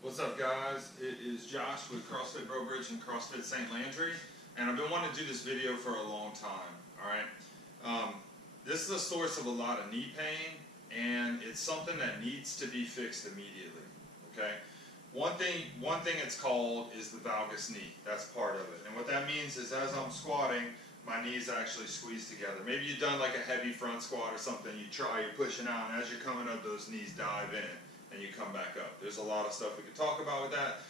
What's up, guys? It is Josh with CrossFit Brobridge and CrossFit St. Landry, and I've been wanting to do this video for a long time. Alright, this is a source of a lot of knee pain, and it's something that needs to be fixed immediately. Okay, one thing it's called is the valgus knee. That's part of it, and what that means is as I'm squatting, my knees actually squeeze together. Maybe you've done like a heavy front squat or something. You're pushing out, and as you're coming up, those knees dive in. And you come back up. There's a lot of stuff we could talk about with that.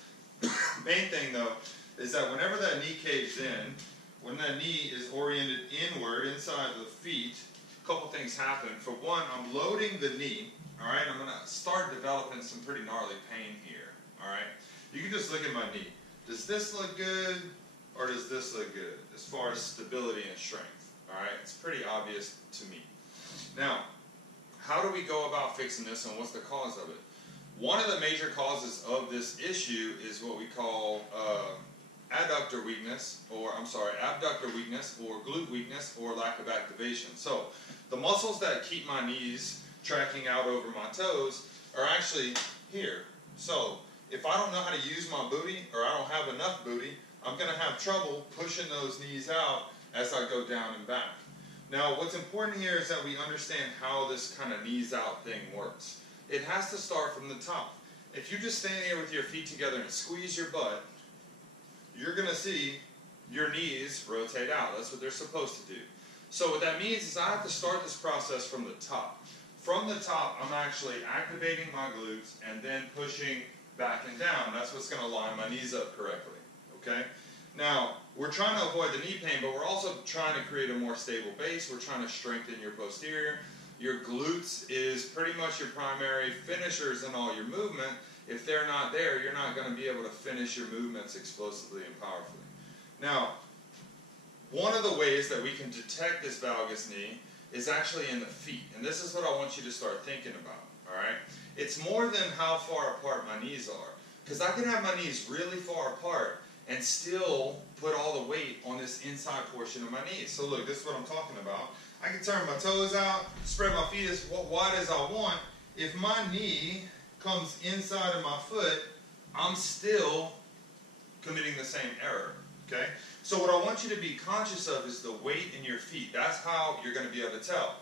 Main thing though is that whenever that knee caves in, when that knee is oriented inward inside the feet, a couple things happen. For one, I'm loading the knee. Alright, I'm going to start developing some pretty gnarly pain here. Alright, you can just look at my knee. Does this look good or does this look good as far as stability and strength? Alright, it's pretty obvious to me. Now, how do we go about fixing this and what's the cause of it? One of the major causes of this issue is what we call abductor weakness, or glute weakness, or lack of activation. So the muscles that keep my knees tracking out over my toes are actually here. So if I don't know how to use my booty, or I don't have enough booty, I'm going to have trouble pushing those knees out as I go down and back. Now, what's important here is that we understand how this kind of knees out thing works. It has to start from the top. If you just stand here with your feet together and squeeze your butt, you're going to see your knees rotate out. That's what they're supposed to do. So what that means is I have to start this process from the top. From the top, I'm actually activating my glutes and then pushing back and down. That's what's going to line my knees up correctly. Okay? Now, we're trying to avoid the knee pain, but we're also trying to create a more stable base. We're trying to strengthen your posterior. Your glutes is pretty much your primary finishers in all your movement. If they're not there, you're not going to be able to finish your movements explosively and powerfully. Now, one of the ways that we can detect this valgus knee is actually in the feet. And this is what I want you to start thinking about. Alright? It's more than how far apart my knees are. Because I can have my knees really far apart and still put all the weight on this inside portion of my knees. So look, this is what I'm talking about. I can turn my toes out, spread my feet as wide as I want. If my knee comes inside of my foot, I'm still committing the same error. Okay? So what I want you to be conscious of is the weight in your feet. That's how you're going to be able to tell.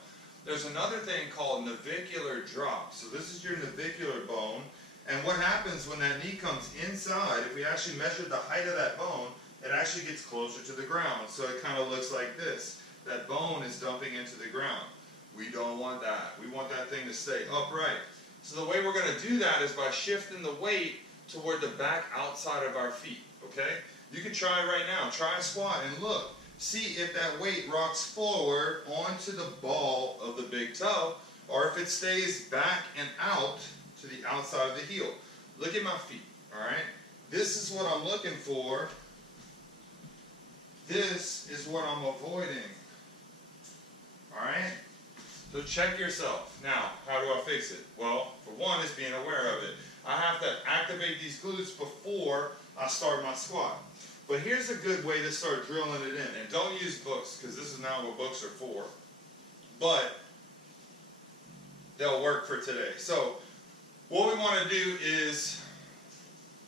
There's another thing called navicular drop. So this is your navicular bone. And what happens when that knee comes inside, if we actually measure the height of that bone, it actually gets closer to the ground. So it kind of looks like this. That bone is dumping into the ground. We don't want that. We want that thing to stay upright. So the way we're going to do that is by shifting the weight toward the back outside of our feet. Okay? You can try right now. Try a squat and look. See if that weight rocks forward onto the ball of the big toe, or if it stays back and out to the outside of the heel. Look at my feet. Alright? This is what I'm looking for. This is what I'm avoiding. Alright? So check yourself. Now, how do I fix it? Well, for one, is being aware of it. I have to activate these glutes before I start my squat. But here's a good way to start drilling it in. And don't use books, because this is not what books are for. But they'll work for today. So what we want to do is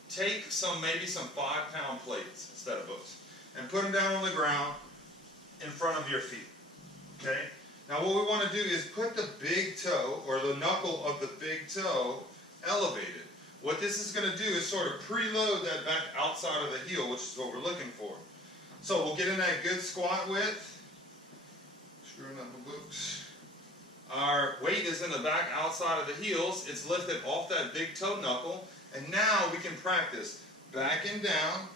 take maybe some 5-pound plates instead of books and put them down on the ground in front of your feet. Okay? Now what we want to do is put the big toe, or the knuckle of the big toe, elevated. What this is going to do is sort of preload that back outside of the heel, which is what we're looking for. So we'll get in that good squat width. Screwing up my books. Our weight is in the back outside of the heels. It's lifted off that big toe knuckle. And now we can practice back and down.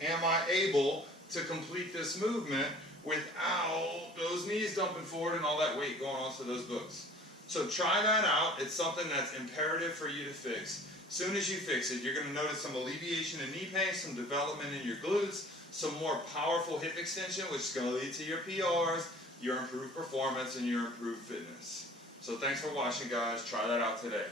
Am I able to complete this movement without those knees dumping forward and all that weight going onto those books? So try that out. It's something that's imperative for you to fix. As soon as you fix it, you're going to notice some alleviation in knee pain, some development in your glutes, some more powerful hip extension, which is going to lead to your PRs, your improved performance, and your improved fitness. So thanks for watching, guys. Try that out today.